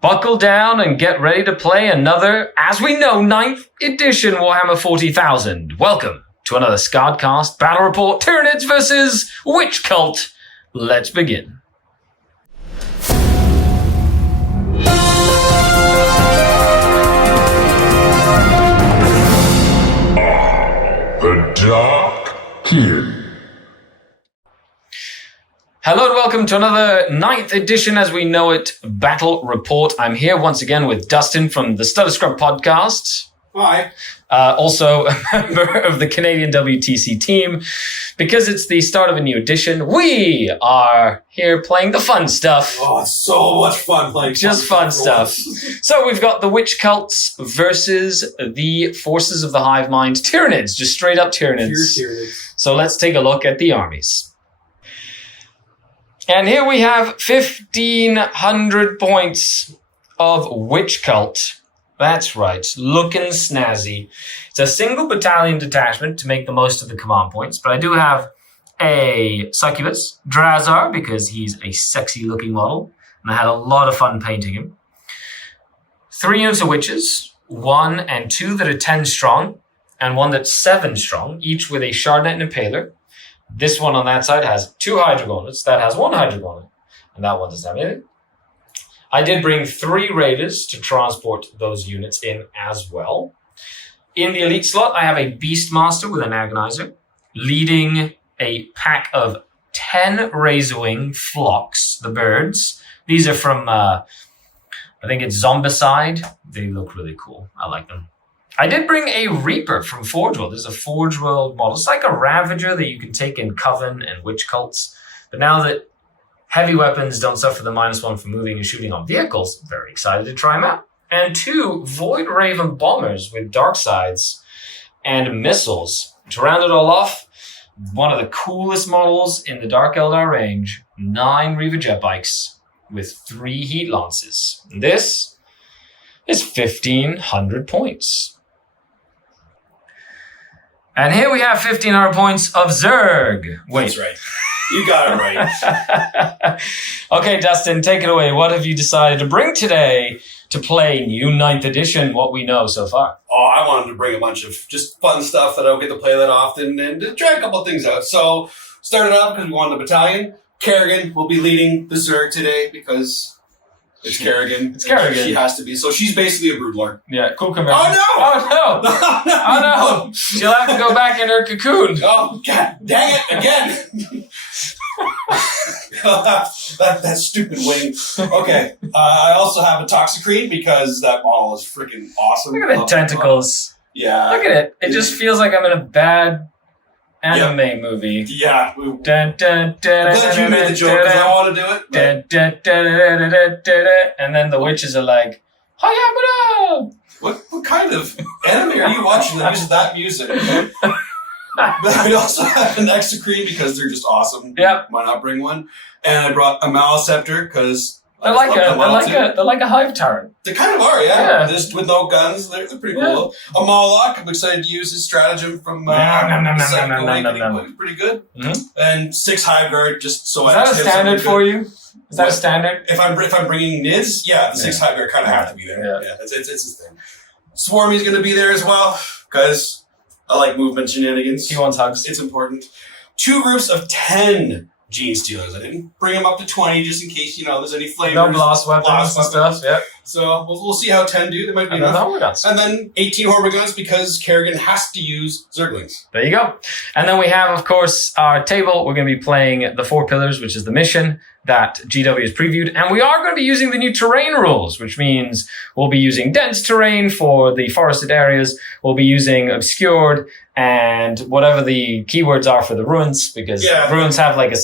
Buckle down and get ready to play another, as we know, 9th edition Warhammer 40,000. Welcome to another SkaredCast Battle Report, Tyranids versus Witch Cult. Let's begin. The Dark King. Hello and welcome to another 9th edition, as we know it, Battle Report. I'm here once again with Dustin from the Stutter Scrub podcast. Hi. Also a member of the Canadian WTC team. Because it's the start of a new edition, we are here playing the fun stuff. Oh, it's so much fun playing Just fun stuff. So we've got the Witch Cults versus the Forces of the Hive Mind Tyranids, just straight up Tyranids. Pure Tyranids. So let's take a look at the armies. And here we have 1,500 points of Witch Cult. That's right, looking snazzy. It's a single battalion detachment to make the most of the command points, but I do have a Succubus, Drazar, because he's a sexy looking model, and I had a lot of fun painting him. 3 units of witches, 1 and 2 that are 10 strong, and 1 that's 7 strong, each with a Shardnet and Impaler. This one on that side has 2 Hydrogonets, that has 1 Hydrogonet, and that one doesn't have anything. I did bring 3 Raiders to transport those units in as well. In the elite slot, I have a Beastmaster with an Agonizer, leading a pack of 10 Razorwing Flocks, the birds. These are from, I think it's Zombicide. They look really cool. I like them. I did bring a Reaper from Forge World. There's a Forge World model. It's like a Ravager that you can take in Coven and Witch Cults. But now that heavy weapons don't suffer the -1 for moving and shooting on vehicles, very excited to try them out. And 2 Void Raven Bombers with dark sides and missiles. To round it all off, one of the coolest models in the Dark Eldar range, 9 Reaver Jet Bikes with 3 Heat Lances. And this is 1,500 points. And here we have 1,500 points of Zerg. Wait. That's right. You got it right. Okay, Dustin, take it away. What have you decided to bring today to play new 9th edition, what we know so far? Oh, I wanted to bring a bunch of just fun stuff that I don't get to play that often and to try a couple of things out. So, started out because we wanted a battalion. Kerrigan will be leading the Zerg today because it's Kerrigan. It's Kerrigan. She has to be. So she's basically a Broodlord. Yeah, cool convention. Oh, no! Oh, no! Oh, no! She'll have to go back in her cocoon. Oh, God dang it, again! that stupid wing. Okay. I also have a Toxicrene because that model is freaking awesome. Look at the tentacles. Yeah. Look at it. It just feels like I'm in a bad anime movie. Yeah. Dun, dun, dun, I'm glad you made the joke because I want to do it. Dun, dun, dun, dun, dun, dun, dun, dun. And then the witches are like, Hayabara! What kind of anime are you watching that uses that music? But we also have an Exocrene because they're just awesome. Yep. Why not bring one? And I brought a Maliceptor because They're like a hive tyrant. They kind of are, yeah. Just with no guns, they're pretty cool. A Moloch, I'm excited to use his stratagem from Second Awakening. Pretty good. Mm-hmm. And 6 Hive Guard, just so Is that a standard for you? Is that a standard? If I'm bringing Nids, the 6 Hive Guard kind of have to be there. Yeah, it's his thing. Swarmy's going to be there as well because I like movement shenanigans. He wants hugs. It's important. 2 groups of 10 Gene Stealers. I didn't bring them up to 20 just in case, there's any flavors. No blast weapons and stuff, yeah. So we'll see how 10 do. There might be enough. And then 18 Hormiguns because Kerrigan has to use Zerglings. There you go. And then we have, of course, our table. We're going to be playing the 4 Pillars, which is the mission that GW has previewed. And we are going to be using the new terrain rules, which means we'll be using dense terrain for the forested areas. We'll be using obscured and whatever the keywords are for the ruins, because ruins have like a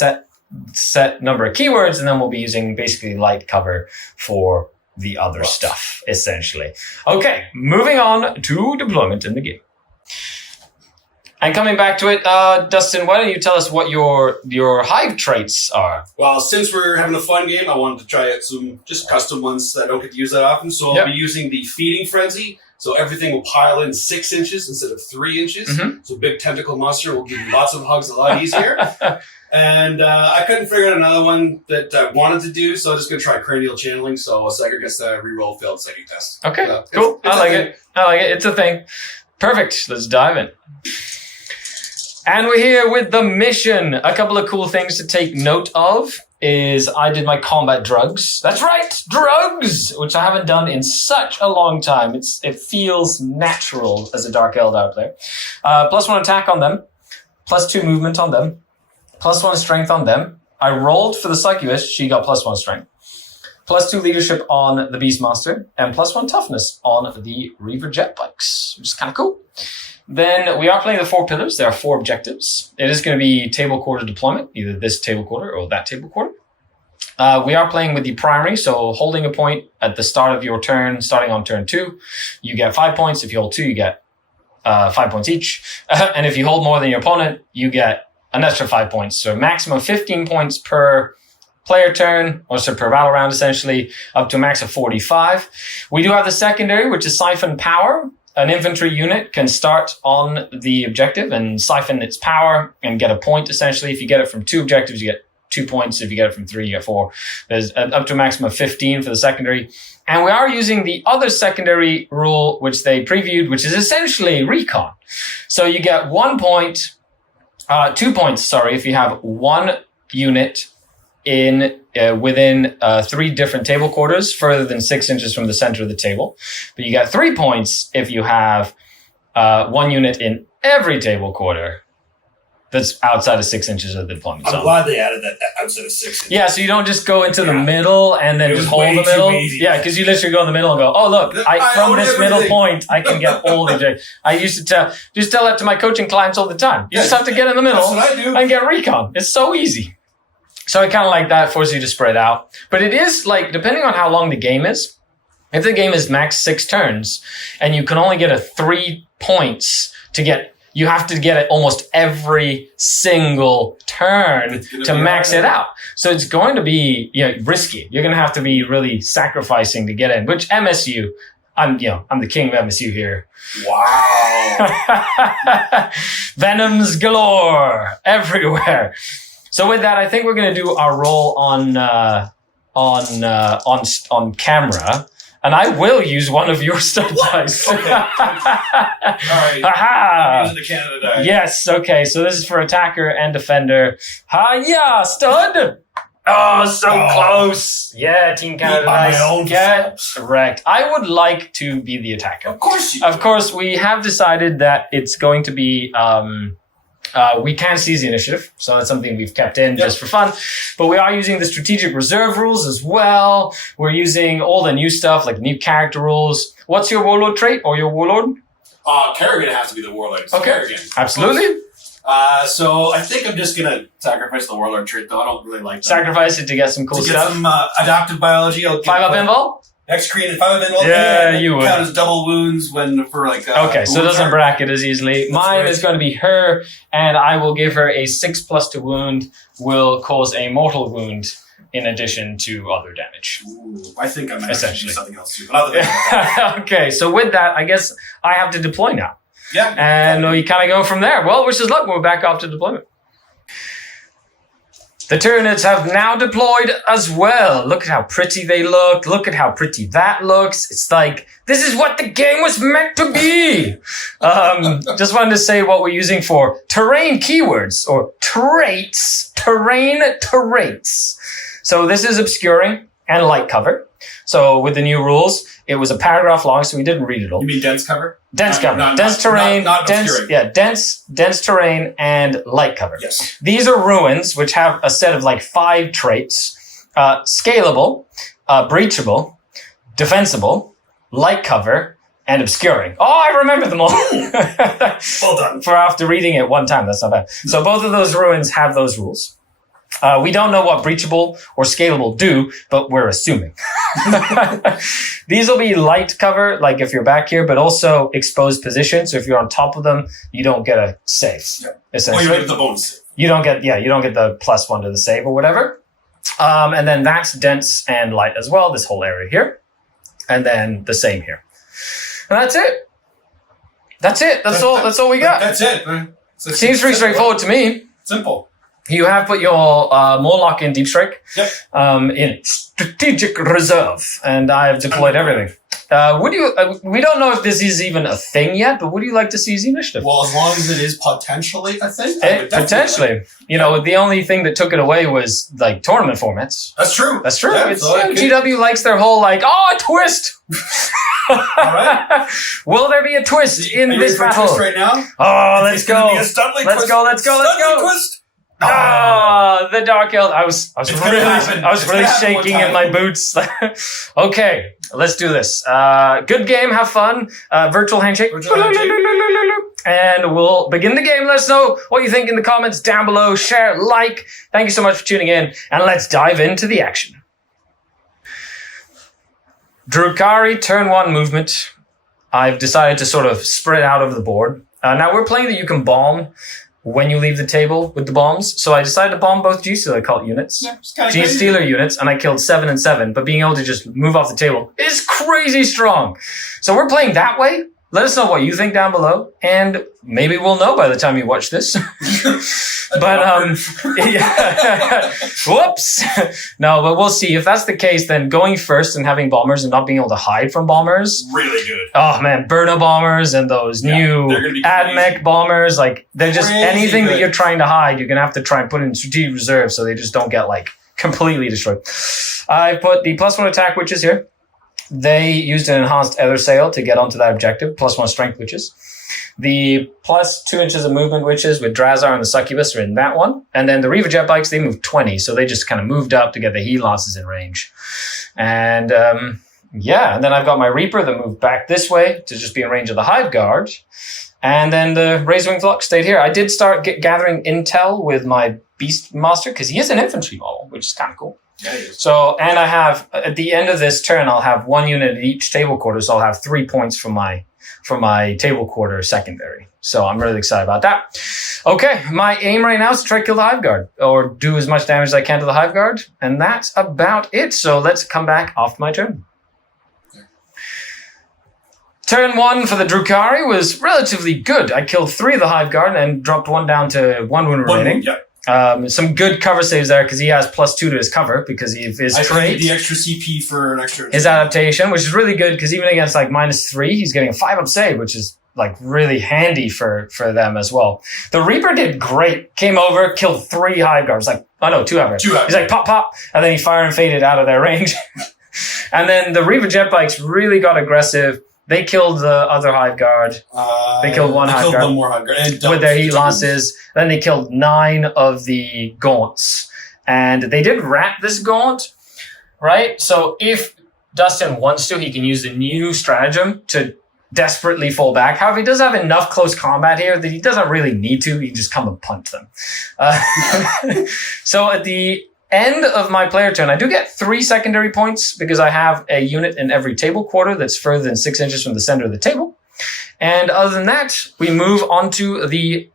set number of keywords, and then we'll be using basically light cover for the other stuff, essentially. Okay, moving on to deployment in the game. And coming back to it, Dustin, why don't you tell us what your hive traits are? Well, since we're having a fun game, I wanted to try out some just custom ones that I don't get to use that often. So I'll be using the Feeding Frenzy So everything will pile in 6 inches instead of 3 inches. Mhm. So big tentacle monster will give you lots of hugs a lot easier. And I couldn't figure out another one that I wanted to do, so I'm just going to try cranial channeling. So Stagger gets to reroll failed psychic test. Okay, So cool. it's I a like thing. it. I like it. It's a thing. Perfect. Let's dive in. And we're here with the mission. A couple of cool things to take note of is I did my combat drugs. That's right, drugs, which I haven't done in such a long time. It feels natural as a Dark Eldar player. +1 attack on them, +2 movement on them, +1 strength on them. I rolled for the Succubus. She got +1 strength. +2 leadership on the Beastmaster, and +1 toughness on the Reaver jet bikes, which is kind of cool. Then we are playing the 4 pillars. There are 4 objectives. It is going to be table quarter deployment, either this table quarter or that table quarter. We are playing with the primary, so holding a point at the start of your turn, starting on turn 2, you get 5 points. If you hold 2, you get 5 points each. And if you hold more than your opponent, you get an extra 5 points. So maximum 15 points per player turn, or so per battle round essentially, up to a max of 45. We do have the secondary, which is Siphon Power. An infantry unit can start on the objective and siphon its power and get a point essentially. If you get it from 2 objectives, you get 2 points. If you get it from 3, you get 4. There's up to a maximum of 15 for the secondary. And we are using the other secondary rule, which they previewed, which is essentially recon. So you get 1 point, 2 points, if you have 1 unit in within 3 different table quarters, further than 6 inches from the center of the table. But you get 3 points if you have 1 unit in every table quarter that's outside of 6 inches of the deployment zone. I'm glad they added that outside of 6 inches. Yeah, so you don't just go into the middle and then It just was hold way the too middle. easy. Yeah, because you literally go in the middle and go, oh, look, from own this middle everything. point, I can get all the objectives. I used to tell that to my coaching clients all the time. You just Yeah, have to get in the middle That's what I do. and get recon. It's so easy. So I kind of like that, forces you to spread out. But it is like, depending on how long the game is, if the game is max 6 turns and you can only get a 3 points to get, you have to get it almost every single turn to max it out. So it's going to be risky. You're going to have to be really sacrificing to get in, which MSU, I'm the king of MSU here. Wow. Venoms galore everywhere. So with that, I think we're going to do our roll on camera, and I will use one of your stud dice. Okay. All right. Aha! Using the Canada die. Yes. Okay. So this is for attacker and defender. Ha-ya, stud. Oh, so close. Yeah, Team Canada by my dice. own Get wrecked. I would like to be the attacker. Of course you do. Of course, we have decided that it's going to be. We can seize the initiative, so that's something we've kept in just for fun. But we are using the strategic reserve rules as well. We're using all the new stuff, like new character rules. What's your warlord trait or your warlord? Kerrigan has to be the warlord. So Okay, Kerrigan. absolutely. So I think I'm just gonna sacrifice the warlord trait, though. I don't really like that. Sacrifice it to get some cool to get stuff. some adaptive biology. I'll 5 up invul? X-Creen and 5 up invul. Yeah, and you would. count as double wounds when for like. Okay, so it wound doesn't charge. bracket as easily. Mine right. is going to be her, and I will give her a 6+ to wound, will cause a mortal wound in addition to other damage. Ooh, I think I might actually Essentially. do something else too. But other than that, Okay, so with that, I guess I have to deploy now. yeah. And we kind of go from there. Well, wish us luck when we're back off to deployment. The Tyranids have now deployed as well. Look at how pretty they look. Look at how pretty that looks. It's like, this is what the game was meant to be. Just wanted to say what we're using for terrain keywords or traits. Terrain traits. So this is obscuring and light cover. So with the new rules, it was a paragraph long, so we didn't read it all. You mean dense cover? Dense cover, Not- dense not- terrain, not dense, obscuring. dense terrain and light cover. Yes. These are ruins which have a set of like 5 traits: scalable, breachable, defensible, light cover, and obscuring. Oh, I remember them all. Well done. For after reading it one time, that's not bad. So both of those ruins have those rules. We don't know what breachable or scalable do, but we're assuming. These will be light cover, like if you're back here, but also exposed position. So if you're on top of them, you don't get a save. Yeah. Or Essentially, you get the bonus. you don't get the +1 to the save or whatever. And then that's dense and light as well. This whole area here, and then the same here. And that's it. That's it. That's all we got. That's it. Seems pretty straightforward to me. Simple. You have put your Morlock in Deep Strike in strategic reserve, and I have deployed everything. Would you? We don't know if this is even a thing yet, but would you like to see the initiative? Well, as long as it is potentially a thing. Potentially. You know, the only thing that took it away was like tournament formats. That's true. That's true. Yeah, GW likes their whole like, a twist. All right. Will there be a twist in this battle? Twist right now? Oh, let's go. Let's go. Studley twist. Ah, the Dark Elf. I was really shaking in my boots. Okay, let's do this. Good game, have fun. Virtual handshake. And we'll begin the game. Let us know what you think in the comments down below. Share, like. Thank you so much for tuning in. And let's dive into the action. Drukhari, turn 1 movement. I've decided to sort of spread out over the board. Now we're playing that you can bomb when you leave the table with the bombs. So I decided to bomb both G-Stealer cult units, G-Stealer units, and I killed 7 and 7, but being able to just move off the table is crazy strong. So we're playing that way. Let us know what you think down below, and maybe we'll know by the time you watch this. But, yeah. Whoops. No, but we'll see. If that's the case, then going first and having bombers and not being able to hide from bombers. Really good. Oh, man. Burna bombers and those new AdMech bombers. Like, they're just anything that you're trying to hide, you're going to have to try and put in strategic reserve so they just don't get, like, completely destroyed. I put the +1 attack witches here. They used an enhanced ether sail to get onto that objective, +1 strength witches. The +2 inches of movement witches with Drazar and the Succubus are in that one. And then the Reaver jet bikes, they moved 20, so they just kind of moved up to get the heat lances in range. And and then I've got my Reaper that moved back this way to just be in range of the Hive Guard. And then the Razorwing Flock stayed here. I did start gathering intel with my Beast Master because he is an infantry model, which is kind of cool. Yeah, so, and I have, at the end of this turn, I'll have 1 unit at each table quarter, so I'll have 3 points from my table quarter secondary. So I'm really excited about that. Okay, my aim right now is to try to kill the Hive Guard, or do as much damage as I can to the Hive Guard, and that's about it. So let's come back after my turn. Turn 1 for the Drukhari was relatively good. I killed 3 of the Hive Guard and dropped 1 down to 1 wound remaining. Some good cover saves there because he has +2 to his cover because of his trait. The extra CP for an extra. His adaptation, which is really good because even against like -3, he's getting a 5-up save, which is like really handy for them as well. The Reaper did great. Came over, killed 3 Hive Guards. 2 Hive Guards. He's like pop, pop, and then he fire and faded out of their range. And then the Reaver jet bikes really got aggressive. They killed the other Hive Guard. They killed one Hive Guard. One more Hive Guard. With their heat lances. Then they killed 9 of the Gaunts. And they did wrap this Gaunt, right? So if Dustin wants to, he can use the new stratagem to desperately fall back. However, he does have enough close combat here that he doesn't really need to. He just come and punch them. So at the end of my player turn, I do get 3 secondary points because I have a unit in every table quarter that's further than 6 inches from the center of the table. And other than that, we move on to the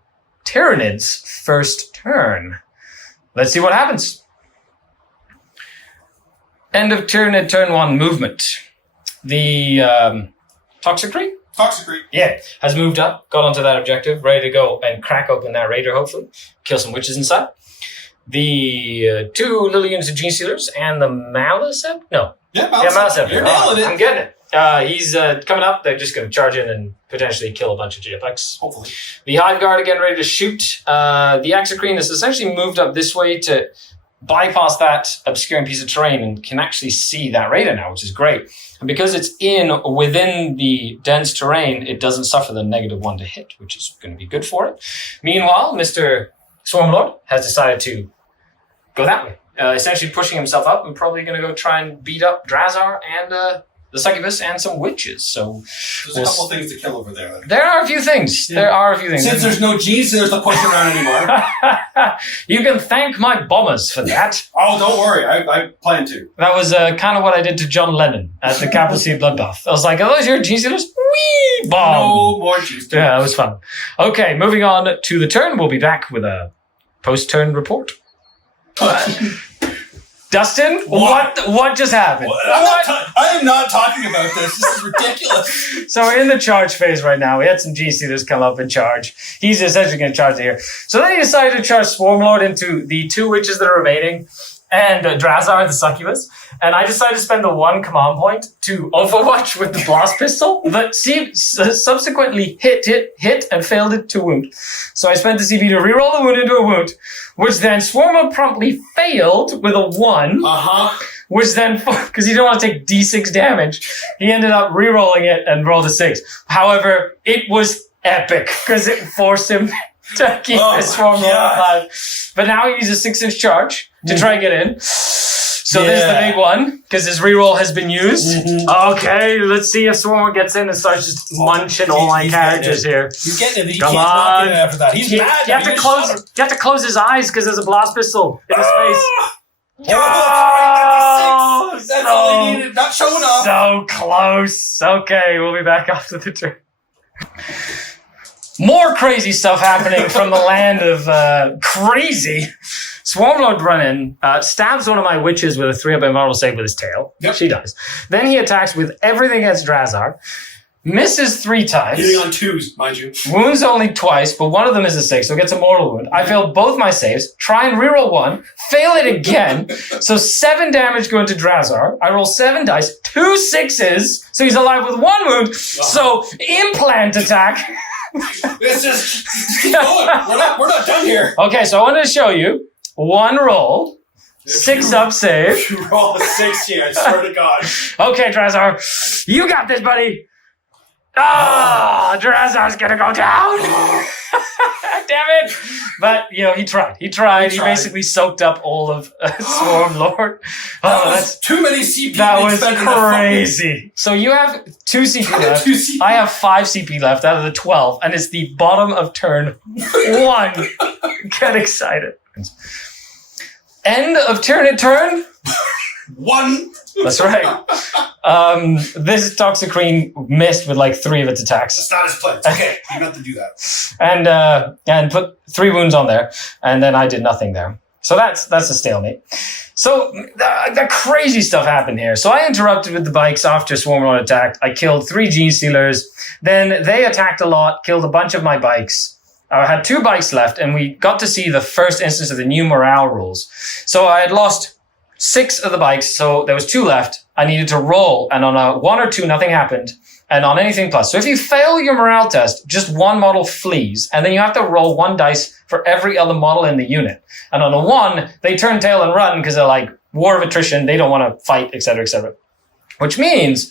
Tyranids' first turn. Let's see what happens. End of Tyranid turn 1 movement. The Toxicry? Toxicry. Yeah, has moved up, got onto that objective, ready to go and crack open that raider, hopefully. Kill some witches inside. The 2 little units of Gene-Stealers and the Malicept? No. Yeah, Malicept. You're nailing it. I'm getting it. He's coming up. They're just going to charge in and potentially kill a bunch of GFX. Hopefully. The Hive Guard again ready to shoot. The Exocrine is essentially moved up this way to bypass that obscuring piece of terrain and can actually see that raider now, which is great. And because it's within the dense terrain, it doesn't suffer the -1 to hit, which is going to be good for it. Meanwhile, Mr. Swarmlord has decided to go that way, essentially pushing himself up and probably going to go try and beat up Drazar and the Succubus and some witches. So there's a couple things to kill over there. There are a few things. Yeah. There are a few things. Since there's no G's, there's no push around anymore. You can thank my bombers for that. Oh, don't worry. I plan to. That was kind of what I did to John Lennon at the Capital City Bloodbath. I was like, are those your G-Stealers? Whee! Bomb! No more G-Stealers. Yeah, that was fun. Okay, moving on to the turn. We'll be back with a post-turn report. Dustin, what just happened? I am not talking about this. This is ridiculous. So we're in the charge phase right now. We had some GCs come up and charge. He's essentially going to charge it here. So then he decided to charge Swarmlord into the 2 witches that are remaining and Drazar the succubus. And I decided to spend the 1 command point to overwatch with the blast pistol, but subsequently hit and failed it to wound. So I spent the CP to reroll the wound into a wound, which then Swarmlord promptly failed with a 1. Which then, because he didn't want to take D6 damage, he ended up re-rolling it and rolled a 6. However, it was epic because it forced him to keep his Swarmlord alive. But now he uses a 6-inch charge to try and get in. So there's the big one, because his reroll has been used. Okay, let's see if Swarmlord gets in and starts just munching all my characters here. He's getting it. Come on. After that. He's mad. You have to close his eyes because there's a blast pistol in his face. That's all he needed. Not showing up. So close. Okay, we'll be back after the turn. More crazy stuff happening from the land of crazy. Swarmlord run in, stabs one of my witches with a 3-up invulnerable save with his tail. Yep. She dies. Then he attacks with everything against Drazar. Misses 3 times. Hitting on 2s, mind you. Wounds only twice, but one of them is a 6, so gets a mortal wound. I fail both my saves, try and reroll 1, fail it again. So 7 damage going to Drazar. I roll 7 dice, 2 6s, so he's alive with 1 wound. So implant attack. It's just keep going. We're not done here. Okay, so I wanted to show you 1 roll, 6-up save. You roll a 6 here, I swear to God. Okay, Drazar, you got this, buddy. Drazar's gonna go down. Damn it. But, he tried. He basically soaked up all of Swarmlord. That's too many CP. That was crazy. So you have 2 CP left. I have 5 CP left out of the 12, and it's the bottom of turn 1. Get excited. End of turn. 1. That's right. This Toxic Queen missed with like 3 of its attacks. That's not his plan. Okay, you got to do that. And put 3 wounds on there, and then I did nothing there. So that's a stalemate. So the crazy stuff happened here. So I interrupted with the bikes after Swarmlord attacked. I killed 3 Gene Stealers. Then they attacked a lot, killed a bunch of my bikes. I had 2 bikes left, and we got to see the first instance of the new morale rules. So I had lost 6 of the bikes, so there was 2 left. I needed to roll, and on a 1 or 2, nothing happened, and on anything plus. So if you fail your morale test, just 1 model flees, and then you have to roll 1 dice for every other model in the unit. And on a 1, they turn tail and run because they're like, war of attrition, they don't want to fight, etc., etc. Which means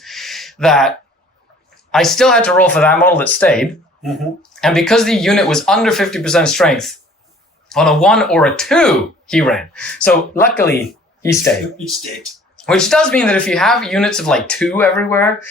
that I still had to roll for that model that stayed, and because the unit was under 50% strength, on a 1 or a 2, he ran. So luckily, he stayed. He stayed. Which does mean that if you have units of like 2 everywhere,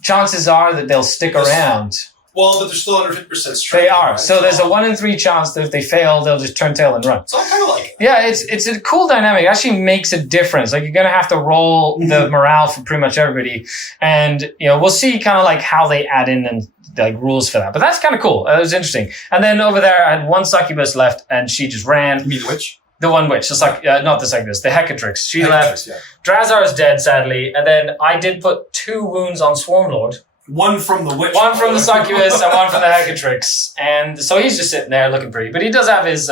chances are that they'll stick around. Well, but they're still under 50% strength. They are. Right? So there's a 1 in 3 chance that if they fail, they'll just turn tail and run. So I kind of like it. Yeah, it's a cool dynamic. It actually makes a difference. Like, you're going to have to roll the morale for pretty much everybody. And, we'll see kind of like how they add in and like rules for that. But that's kind of cool. It was interesting. And then over there, I had 1 succubus left, and she just ran. You mean the witch? The 1 witch, not the succubus, the Hecatrix. She left. Yeah. Drazar is dead, sadly, and then I did put 2 wounds on Swarmlord. 1 from the witch. 1 from the succubus and 1 from the Hecatrix. And so he's just sitting there looking pretty. But he does have his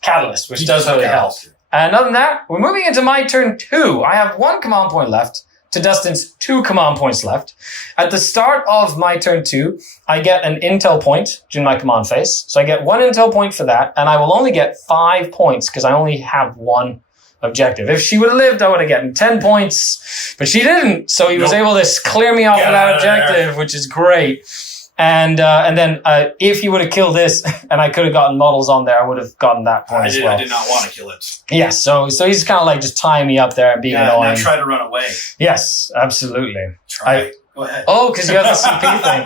catalyst, which does really help. And other than that, we're moving into my turn 2. I have 1 command point left to Dustin's 2 command points left. At the start of my turn 2, I get an intel point in my command phase. So I get 1 intel point for that, and I will only get 5 points because I only have 1 objective. If she would have lived, I would have gotten 10 points, but she didn't. So he was able to clear me off of that objective, which is great. And then if he would have killed this and I could have gotten models on there, I would have gotten that point as well. I did not want to kill it. Yes, so he's kind of like just tying me up there and being annoying. And try to run away. Yes, absolutely. Go ahead. Oh, because you have the CP thing.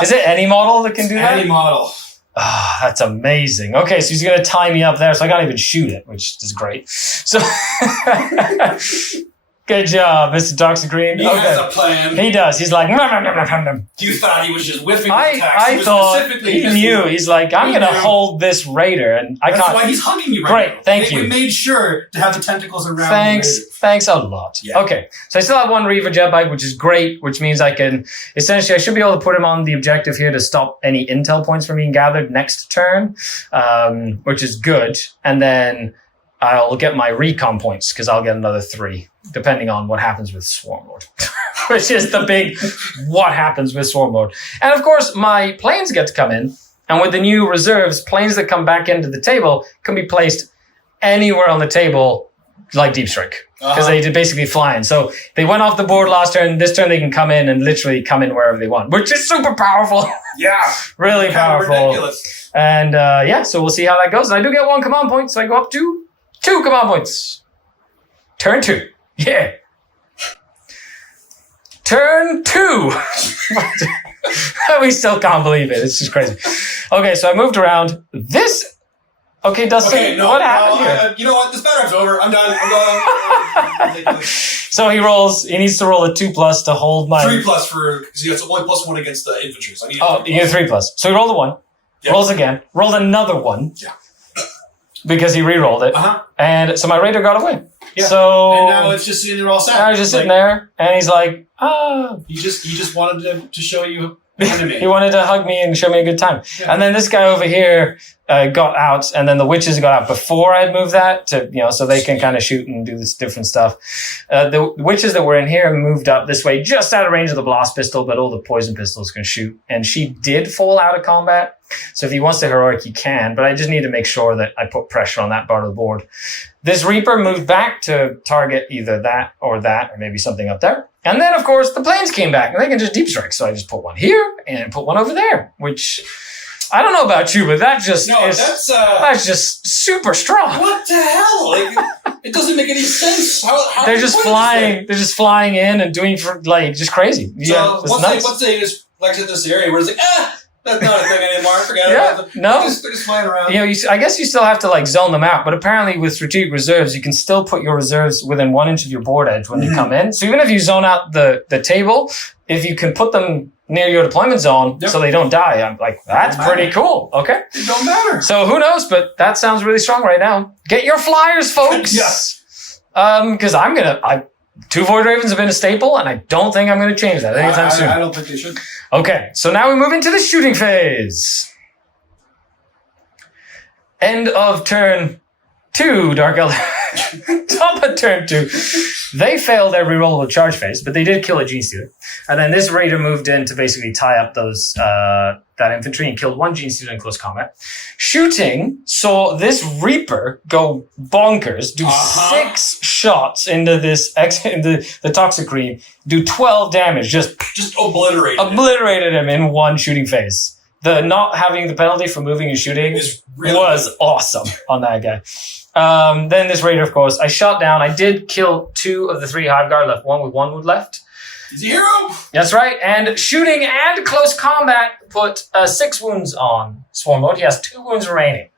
Is it any model that can do that? Any model. Oh, that's amazing. Okay, so he's going to tie me up there, so I can't even shoot it, which is great. So Good job, Mr. Toxic Green. He has a plan. He does. He's like, nom, nom, nom, nom, nom. You thought he was just whiffing the attacks. I was thought specifically he missing knew. them. He's like, I'm He going to knew. hold this raider, and I That's can't. why he's hugging you right Great, now. thank you. We made sure to have the tentacles around Thanks a lot. Yeah. Okay, so I still have one Reaver jetbike, which is great, which means I can essentially I should be able to put him on the objective here to stop any intel points from being gathered next turn, which is good, and then I'll get my recon points because I'll get another 3, depending on what happens with Swarmlord, which is the big what happens with Swarmlord. And of course, my planes get to come in, and with the new reserves, planes that come back into the table can be placed anywhere on the table, like Deep Strike, because they basically fly in. So they went off the board last turn. This turn they can come in and literally come in wherever they want, which is super powerful. Yeah. Really Kind of powerful. ridiculous. And so we'll see how that goes. And I do get 1 command point, so I go up to 2 command points. Turn 2. Yeah. Turn 2. We still can't believe it. It's just crazy. Okay, so I moved around. Okay, Dustin, Okay, what happened here? you know what? This battle rap's over. I'm done. I'm going. So he needs to roll a 2+ to hold my... 3+ for, because he has only +1 against the infantry. So I need Oh, you get 3+. So he rolled a 1, Yeah. rolls again, rolled another 1. Yeah. Because he re-rolled it. Uh-huh. And so my raider got away. Yeah. So... And now it's just sitting there all sad. I was just sitting there, and he's like, He just wanted to show you enemy. he wanted to hug me and show me a good time. Yeah. And then this guy over here got out, and then the witches got out before I had moved that to, so they can kind of shoot and do this different stuff. The witches that were in here moved up this way, just out of range of the blast pistol, but all the poison pistols can shoot. And she did fall out of combat. So if he wants to heroic, he can, but I just need to make sure that I put pressure on that part of the board. This Reaper moved back to target either that, or maybe something up there. And then, of course, the planes came back, and they can just deep strike. So I just put one here and put one over there, which I don't know about you, but that just that's just super strong. What the hell? Like, it doesn't make any sense. How They're just flying. They're just flying in and doing just crazy. So it's once nuts. they just like in this area where it's like, that's not a thing anymore. Forget about it. No. They're just flying around. I guess you still have to zone them out, but apparently with strategic reserves, you can still put your reserves within 1 inch of your board edge when they come in. So even if you zone out the table, if you can put them near your deployment zone so they don't die, I'm like, that's pretty cool. Okay. It don't matter. So who knows, but that sounds really strong right now. Get your flyers, folks. Yes. Because 2 Void Ravens have been a staple, and I don't think I'm going to change that anytime soon. I don't think they should. Okay, so now we move into the shooting phase. End of turn 2, Dark Elder. Top of turn 2. They failed their rerollable charge phase, but they did kill a Gene Stealer. And then this Raider moved in to basically tie up those that infantry and killed 1 Gene Stealer in close combat. Shooting saw this Reaper go bonkers, do 6 shots into the Toxic Green, do 12 damage, just obliterated him in 1 shooting phase. The not having the penalty for moving and shooting was awesome on that guy. Then this Raider, of course, I shot down. I did kill 2 of the 3 Hive Guard, left 1 with 1 wound left. He's a hero. That's right. And shooting and close combat put 6 wounds on Swarm Mode. He has 2 wounds remaining.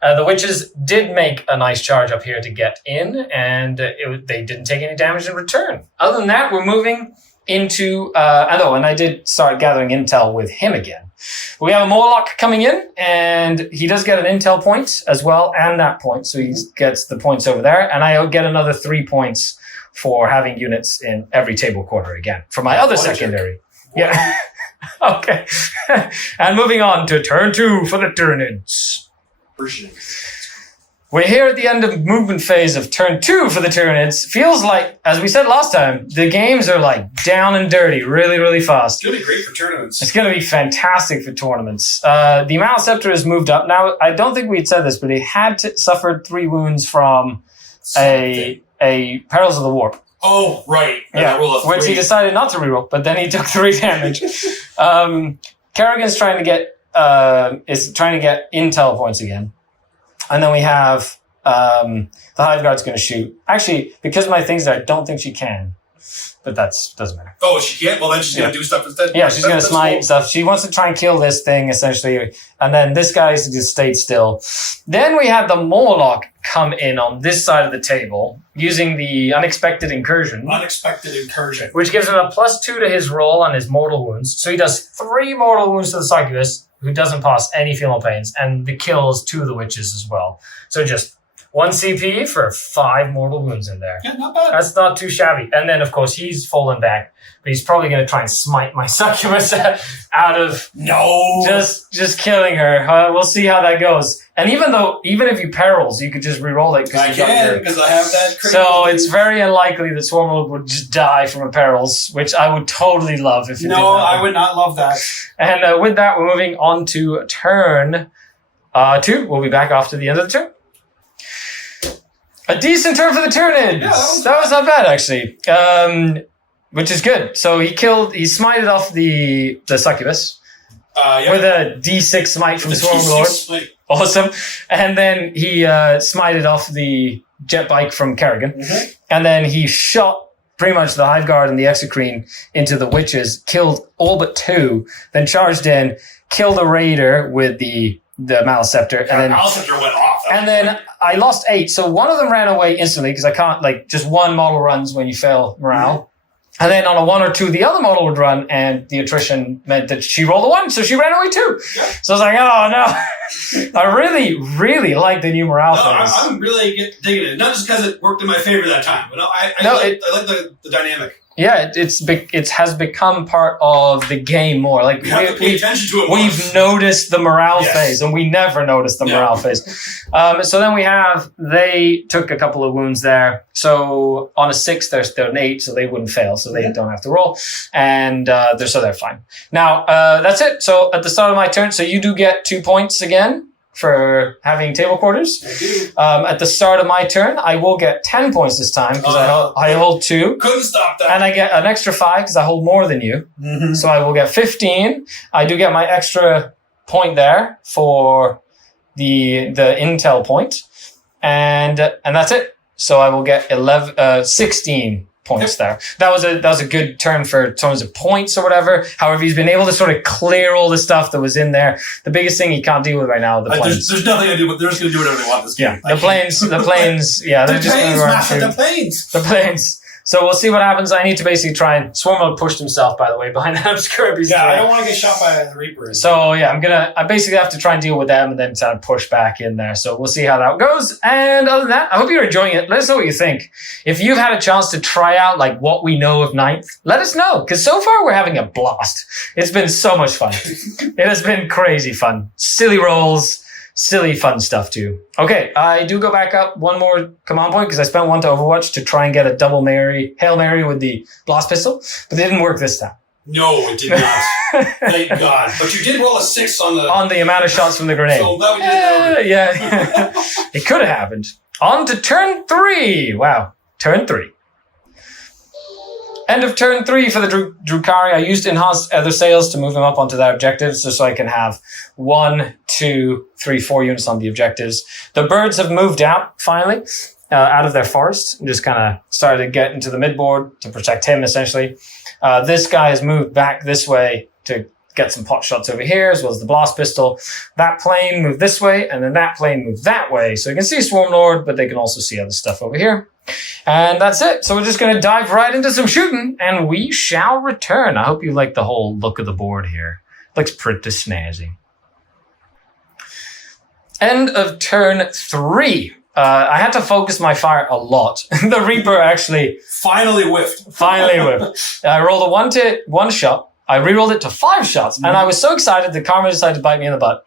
The witches did make a nice charge up here to get in, and they didn't take any damage in return. Other than that, we're moving into... and I did start gathering intel with him again. We have a Morlock coming in, and he does get an intel point as well, and that point, so he gets the points over there, and I get another 3 points for having units in every table quarter again, for my other secondary. Yeah. Okay. And moving on to turn 2 for the Tyranids. We're here at the end of movement phase of turn 2 for the Tyranids. Feels like, as we said last time, the games are down and dirty really, really fast. It's going to be great for tournaments. It's going to be fantastic for tournaments. The Amal Scepter has moved up. Now, I don't think we'd said this, but he had suffered 3 wounds from a Perils of the Warp. Oh, right. Yeah, which he decided not to reroll, but then he took 3 damage. Kerrigan's trying to get intel points again. And then we have the Hive Guard's going to shoot. Actually, because my thing's there, I don't think she can. But that doesn't matter. Oh, she can't? Well, then she's going to do stuff instead. Yeah, she's going to smite stuff. She wants to try and kill this thing, essentially. And then this guy's just stayed still. Then we have the Morlock come in on this side of the table using the unexpected incursion. Unexpected incursion. Which gives him a +2 to his roll on his mortal wounds. So he does 3 mortal wounds to the succubus, who doesn't cause any femal pains, and the kills 2 of the witches as well. So just 1 CP for 5 mortal wounds in there. Yeah, not bad. That's not too shabby. And then, of course, he's fallen back, but he's probably going to try and smite my succubus out of just killing her. We'll see how that goes. And even if you perils, you could just reroll it. I can, because I have that crit. So it's very unlikely that Swarmlord would just die from a perils, which I would totally love if it did No, happen. I would not love that. And with that, we're moving on to turn 2. We'll be back after the end of the turn. A decent turn for the Tyranids. Yeah, that was not bad, actually. Which is good. So he smited off the succubus with a D6 smite from Swarmlord. Awesome. And then he smited off the jet bike from Kerrigan. Mm-hmm. And then he shot pretty much the Hive Guard and the Exocrine into the witches, killed all but 2, then charged in, killed a raider with the Maleceptor. And then Maleceptor went off. And then I lost 8. So one of them ran away instantly because I can't, just one model runs when you fail morale. Mm-hmm. And then on a 1 or 2, the other model would run, and the attrition meant that she rolled a 1, so she ran away too. Yeah. So I was like, oh no. I really, really like the new morale phase. I'm really digging it. Not just because it worked in my favor that time, but I like the dynamic. Yeah, it has become part of the game more. Like we have to pay attention to it. We've noticed the morale phase, and we never noticed the morale phase. So then they took a couple of wounds there. So on a 6, they're an 8, so they wouldn't fail, so they don't have to roll, and they're fine. Now that's it. So at the start of my turn, so you do get 2 points again for having table quarters. I do. At the start of my turn, I will get 10 points this time because I hold 2. Couldn't stop that. And I get an extra 5 because I hold more than you. Mm-hmm. So I will get 15. I do get my extra point there for the intel point. And that's it. So I will get 16 points there. That was a good turn for terms of points or whatever. However, he's been able to sort of clear all the stuff that was in there. The biggest thing he can't deal with right now are the planes. There's nothing to do, but they're just going to do whatever they want this game. Yeah, the planes. Yeah, they're just going to run through. The planes. So we'll see what happens. I need to basically try and Swarmlord pushed himself, by the way, behind that obscure piece. Yeah, I don't want to get shot by the Reaper. So yeah, I basically have to try and deal with them and then kind of push back in there. So we'll see how that goes. And other than that, I hope you're enjoying it. Let us know what you think. If you've had a chance to try out what we know of 9th, let us know. Because so far we're having a blast. It's been so much fun. It has been crazy fun. Silly rolls. Silly fun stuff too. Okay, I do go back up 1 more command point because I spent 1 to Overwatch to try and get a double Hail Mary with the blast pistol, but it didn't work this time. No, it did not. Thank God. But you did roll a 6 on the amount of shots from the grenade. So that we did yeah. It could have happened. On to turn 3. Wow. Turn 3. End of turn 3 for the Drukhari. I used enhanced other sales to move him up onto their objectives just so I can have 1, 2, 3, 4 units on the objectives. The birds have moved out, finally, out of their forest and just kind of started to get into the midboard to protect him, essentially. This guy has moved back this way to get some pot shots over here, as well as the blast pistol. That plane moved this way, and then that plane moved that way. So you can see Swarmlord, but they can also see other stuff over here. And that's it. So we're just going to dive right into some shooting, and we shall return. I hope you like the whole look of the board here. Looks pretty snazzy. End of turn 3. I had to focus my fire a lot. The Reaper actually finally whiffed. I rolled a 1 shot. I rerolled it to 5 shots, and I was so excited that Karma decided to bite me in the butt.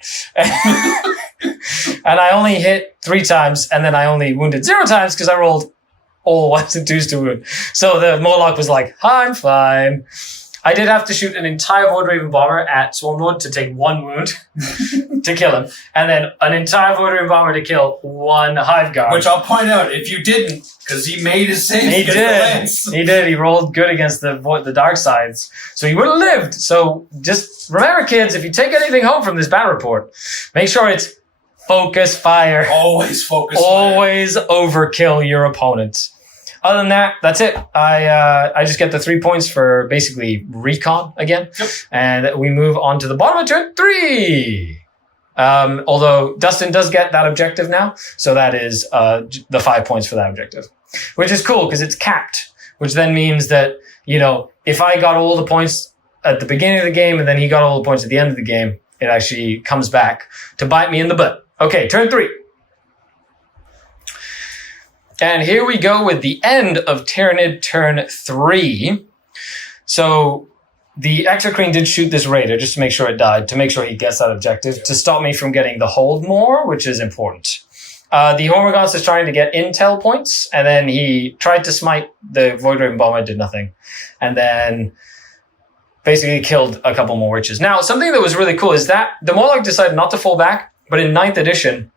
And I only hit 3 times, and then I only wounded 0 times because I rolled all 1s and 2s to wound. So the Morlock was like, I'm fine. I did have to shoot an entire Void Raven Bomber at Swarmlord to take 1 wound to kill him, and then an entire Void Raven Bomber to kill 1 Hive Guard. Which I'll point out, if you didn't, because he made his save against the Lance. He did. He rolled good against the dark sides. So he would have lived. So just remember, kids, if you take anything home from this battle report, make sure it's focus fire. Always focus fire. Always overkill your opponents. Other than that, that's it. I just get the 3 points for basically recon again. Yep. And we move on to the bottom of turn 3. Although Dustin does get that objective now, so that is the 5 points for that objective, which is cool because it's capped, which then means that, if I got all the points at the beginning of the game and then he got all the points at the end of the game, it actually comes back to bite me in the butt. Okay, turn 3. And here we go with the end of Tyranid turn 3. So the Exocrine did shoot this raider just to make sure it died, to make sure he gets that objective, to stop me from getting the hold more, which is important. The Hormagaunts is trying to get intel points, and then he tried to smite the Void Raven Bomber, did nothing. And then basically killed a couple more witches. Now, something that was really cool is that the Morlock decided not to fall back, but in 9th edition,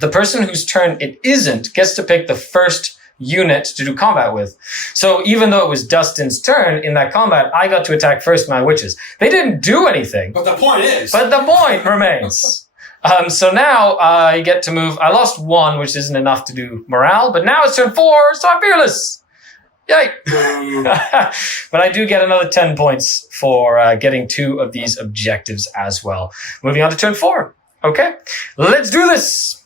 the person whose turn it isn't gets to pick the first unit to do combat with. So even though it was Dustin's turn in that combat, I got to attack first my witches. They didn't do anything. But the point is. But the point remains. So now I get to move. I lost 1, which isn't enough to do morale, but now it's turn 4, so I'm fearless. Yay! But I do get another 10 points for getting 2 of these objectives as well. Moving on to turn 4. Okay, let's do this.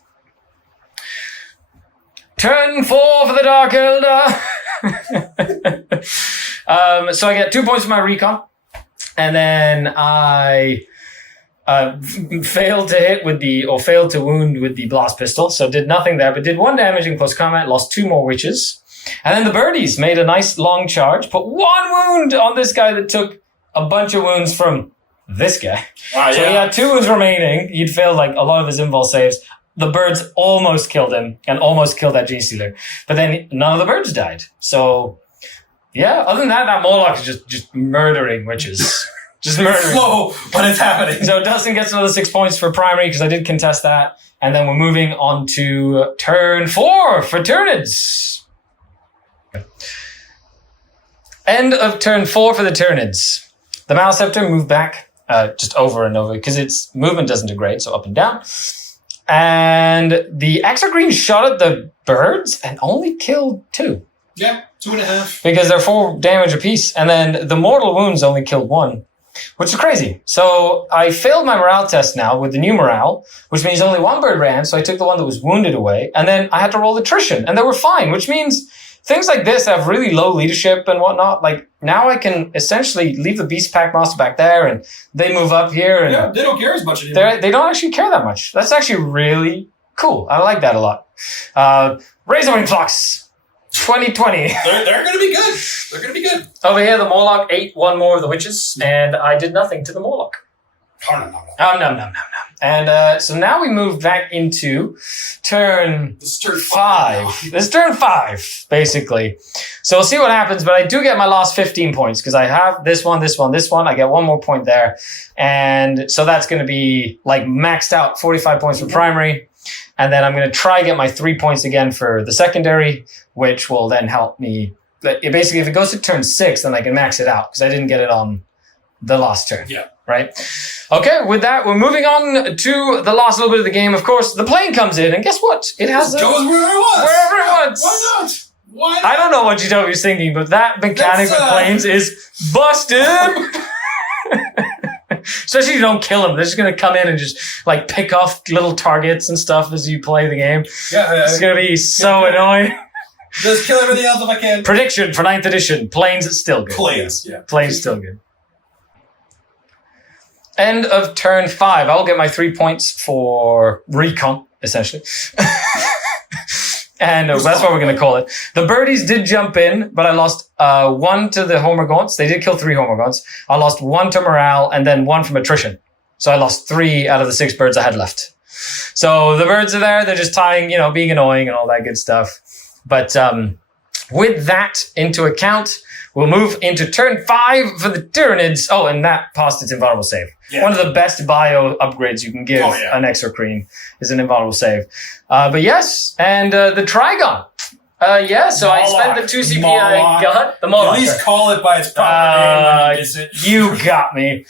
Turn 4 for the Dark Elder. So I get 2 points for my recon. And then I failed to wound with the blast pistol. So did nothing there, but did 1 damage in close combat, lost 2 more witches. And then the birdies made a nice long charge, put 1 wound on this guy that took a bunch of wounds from this guy. So he had 2 wounds remaining. He'd failed like a lot of his invul saves. The birds almost killed him and almost killed that Gene Stealer. But then none of the birds died. So, yeah, other than that, that Moloch is just murdering witches. Just murdering. Slow, but it's happening. So Dustin gets another 6 points for primary because I did contest that. And then we're moving on to turn 4 for Tyranids. End of turn 4 for the Tyranids. The Maleceptor moved back just over and over because its movement doesn't degrade, so up and down. And the Exocrine shot at the birds and only killed 2. Yeah, 2.5. Because they're 4 damage apiece. And then the mortal wounds only killed 1, which is crazy. So I failed my morale test now with the new morale, which means only 1 bird ran. So I took the one that was wounded away. And then I had to roll attrition. And they were fine, which means things like this have really low leadership and whatnot. Like, now I can essentially leave the Beast Pack Master back there and they move up here. And yeah, they don't care as much anymore. They don't actually care that much. That's actually really cool. I like that a lot. Razorwing Flux, 2020. They're going to be good. They're going to be good. Over here, the Morlock ate 1 more of the witches, and I did nothing to the Morlock. Oh, no. And so now we move back into turn 5. This is turn 5, basically. So we'll see what happens, but I do get my last 15 points because I have this one. I get 1 more point there. And so that's going to be like maxed out 45 points for primary. And then I'm going to try get my 3 points again for the secondary, which will then help me. Basically, if it goes to turn 6, then I can max it out because I didn't get it on the last turn. Yeah. Right? Okay, with that, we're moving on to the last little bit of the game. Of course, the plane comes in, and guess what? It has goes wherever it wants. Wherever it wants. Why not? Why not? I don't know what Utopia was thinking, but that mechanic with planes is busted! Especially if you don't kill them. They're just going to come in and just, like, pick off little targets and stuff as you play the game. Yeah. It's going to be so annoying. Just kill everything else if I can. Prediction for 9th edition. Planes is still good. Planes, yeah. Planes still good. End of turn 5. I'll get my 3 points for recon, essentially. And that's what we're going to call it. The birdies did jump in, but I lost 1 to the Hormagaunts. They did kill 3 Hormagaunts. I lost 1 to morale and then 1 from attrition. So I lost 3 out of the 6 birds I had left. So the birds are there. They're just tying, being annoying and all that good stuff. But with that into account, we'll move into turn 5 for the Tyranids. Oh, and that passed its invulnerable save. Yeah. One of the best bio upgrades you can give an Exocrine is an invulnerable save. But yes, and the Trigon. So I spent the 2 CP I got. The Moloch. At least call it by its proper name when you miss it. You got me.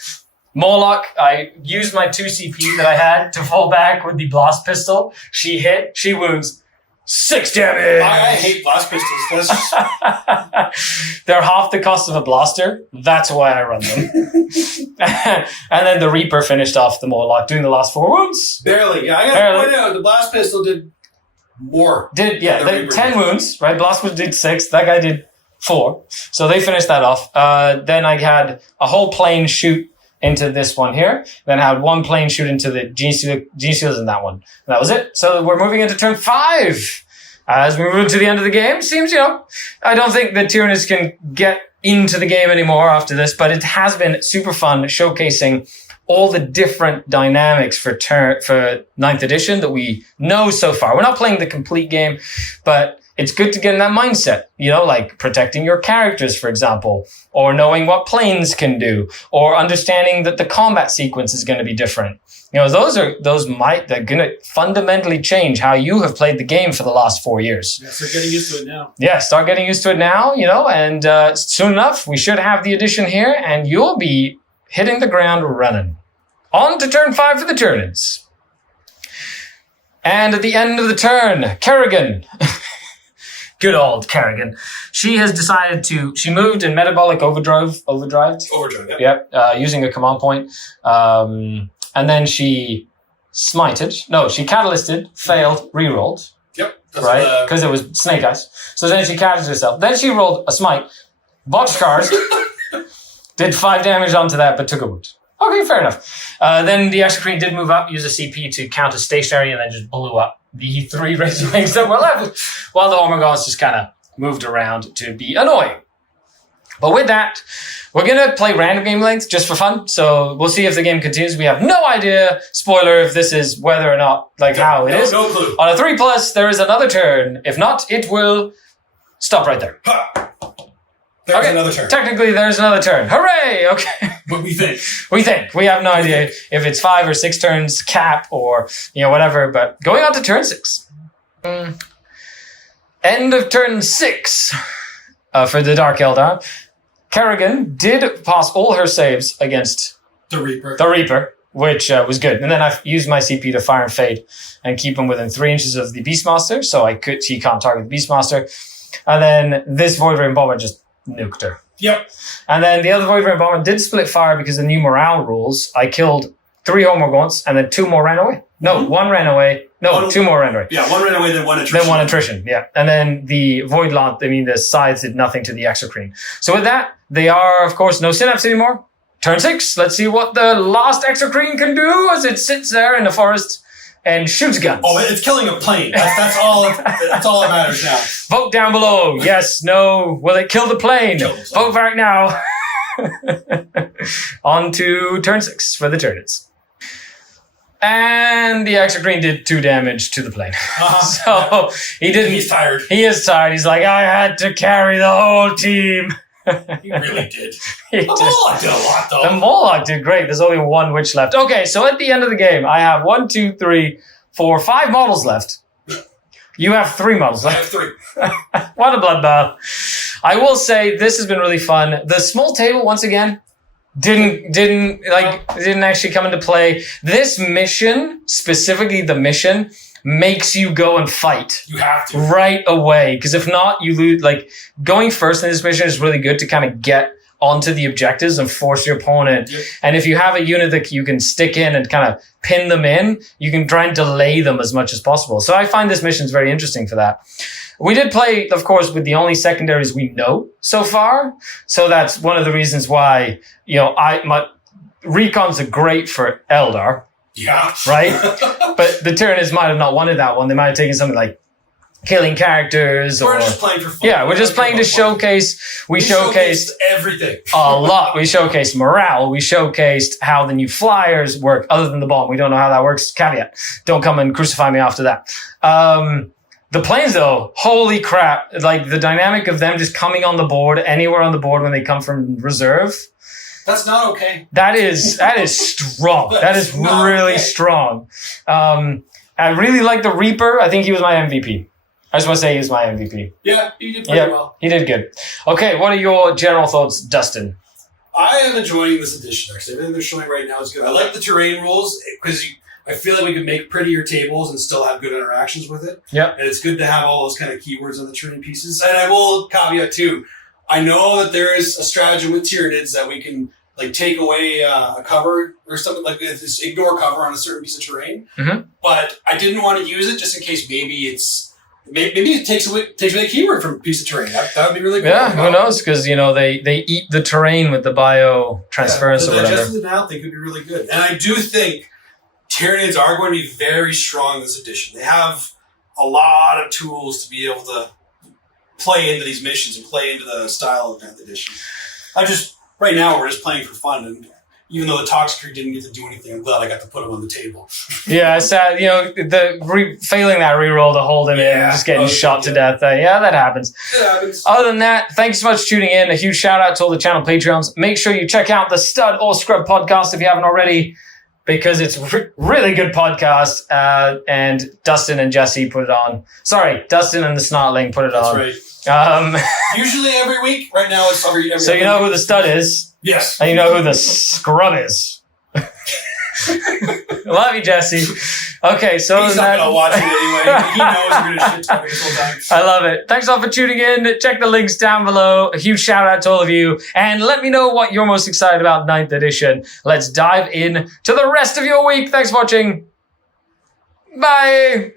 Moloch, I used my 2 CP that I had to fall back with the blast pistol. She hit, she wounds. 6 damage. I hate blast pistols. That's just, They're half the cost of a blaster. That's why I run them. And then the Reaper finished off the Moloch, doing the last 4 wounds. Barely. Yeah, I got to point out, the blast pistol did more. They than the Reaper 10 did. wounds, right? Blast pistol did 6. That guy did 4. So they finished that off. Then I had a whole plane shoot into this one here. Then I had 1 plane shoot into the G-Seals in that one. And that was it. So we're moving into turn 5. As we move to the end of the game, seems, I don't think the Tyranids can get into the game anymore after this, but it has been super fun showcasing all the different dynamics for 9th edition that we know so far. We're not playing the complete game, but it's good to get in that mindset, like protecting your characters, for example, or knowing what planes can do, or understanding that the combat sequence is going to be different. They're going to fundamentally change how you have played the game for the last 4 years. yeah, so getting used to it now. Yeah, start getting used to it now, and soon enough, we should have the edition here, and you'll be hitting the ground running. On to turn 5 for the Tyranids. And at the end of the turn, Kerrigan. Good old Kerrigan. She has decided she moved in metabolic overdrive. Overdrive, yeah. Yep, using a command point. And then she smited. No, she catalysted, failed, rerolled. Yep. That's Right? Because it was Snake Eyes. So then she catalysed herself. Then she rolled a smite, botched cards, did 5 damage onto that, but took a wound. Okay, fair enough. Then the Exocrine did move up, use a CP to counter stationary, and then just blew up the 3 Razor Wings that were left, while the Hormagaunts just kind of moved around to be annoying. But with that, we're going to play random game length just for fun. So we'll see if the game continues. We have no idea, spoiler, if this is whether or not, how it is. No clue. On a 3+, there is another turn. If not, it will stop right there. Ha! There's another turn. Technically, there's another turn. Hooray! Okay. What we think. We think. We have no idea if it's 5 or 6 turns cap or, whatever. But going on to turn 6. End of turn 6 for the Dark Eldar. Kerrigan did pass all her saves against The Reaper. the Reaper, which was good. And then I used my CP to fire and fade and keep him within 3 inches of the Beastmaster, so she can't target the Beastmaster. And then this Void Rain Bomber just nuked her. Yep. And then the other Void Rain Bomber did split fire because of the new morale rules. I killed 3 Hormagaunts and then 2 more ran away. No, 1 ran away. No, 2 more ran away. Yeah, 1 ran away, then 1 attrition. Then 1 attrition, yeah. And then the Void Launt, the sides did nothing to the Exocrine. So with that, they are, of course, no Synapse anymore. Turn 6, let's see what the last Exocrine can do as it sits there in the forest and shoots guns. Oh, it's killing a plane. That's all that matters now. Vote down below. Yes, no. Will it kill the plane? Kill the plane. Vote right now. On to turn 6 for the Tyranids. And the Exocrine did 2 damage to the plane. So he didn't. He's tired. He is tired. He's like, I had to carry the whole team. He really did. He The did. Moloch did a lot, though. The Moloch did great. There's only 1 witch left. Okay, so at the end of the game, I have 1, 2, 3, 4, 5 models left. You have 3 models I left. have 3. What a bloodbath. I will say this has been really fun. The small table, once again, didn't actually come into play. This mission, specifically the mission, makes you go and fight You have to. right away. Because if not, you lose. Going first in this mission is really good to kind of get onto the objectives and force your opponent. Yep. And if you have a unit that you can stick in and kind of pin them in, you can try and delay them as much as possible. So I find this mission is very interesting for that. We did play, of course, with the only secondaries we know so far. So that's one of the reasons why, Recons are great for Eldar, Yeah. right? But the Tyranids might have not wanted that one. They might have taken something like killing characters We're or... just playing for fun. Yeah, we're just playing to showcase. We showcased everything. a lot. We showcased morale. We showcased how the new flyers work, other than the bomb. We don't know how that works. Caveat. Don't come and crucify me after that. The planes, though, holy crap. The dynamic of them just coming on the board, anywhere on the board when they come from reserve. That's not okay. That is strong. That is not really okay. strong. I really like the Reaper. I think he was my MVP. I just want to say he was my MVP. Yeah, you did pretty well. He did good. Okay, what are your general thoughts, Dustin? I am enjoying this edition, actually. Everything they're showing right now is good. I like the terrain rules because I feel like we could make prettier tables and still have good interactions with it. Yep. And it's good to have all those kind of keywords on the terrain pieces. And I will caveat too, I know that there is a stratagem with Tyranids that we can like take away a cover or something like this, ignore cover on a certain piece of terrain. Mm-hmm. But I didn't want to use it just in case maybe it takes away a keyword from a piece of terrain. That would be really cool. Yeah, who knows? Because, they eat the terrain with the bio transference or the whatever. Justice of the Now thing could be really good. And I do think Tyranids are going to be very strong this edition. They have a lot of tools to be able to play into these missions and play into the style of 10th edition. Right now, we're just playing for fun, and even though the Toxic didn't get to do anything, I'm glad I got to put him on the table. Yeah, it's sad. Failing that reroll to hold him in and just getting shot to death. Yeah, that happens. It happens. Other than that, thanks so much for tuning in. A huge shout out to all the channel Patreons. Make sure you check out the Stud or Scrub podcast if you haven't already, because it's really good podcast. And Dustin and Jesse put it on. Sorry, Dustin and the Snartling put it on. That's right. Usually every week. Right now it's every so you know who the Stud is. Yes. And you know who the Scrub is. Love you, Jesse. Okay, so he's not going to watch it anyway. He knows we're going to shit talk this whole time. I love it. Thanks all for tuning in. Check the links down below. A huge shout out to all of you. And let me know what you're most excited about 9th edition. Let's dive in to the rest of your week. Thanks for watching. Bye.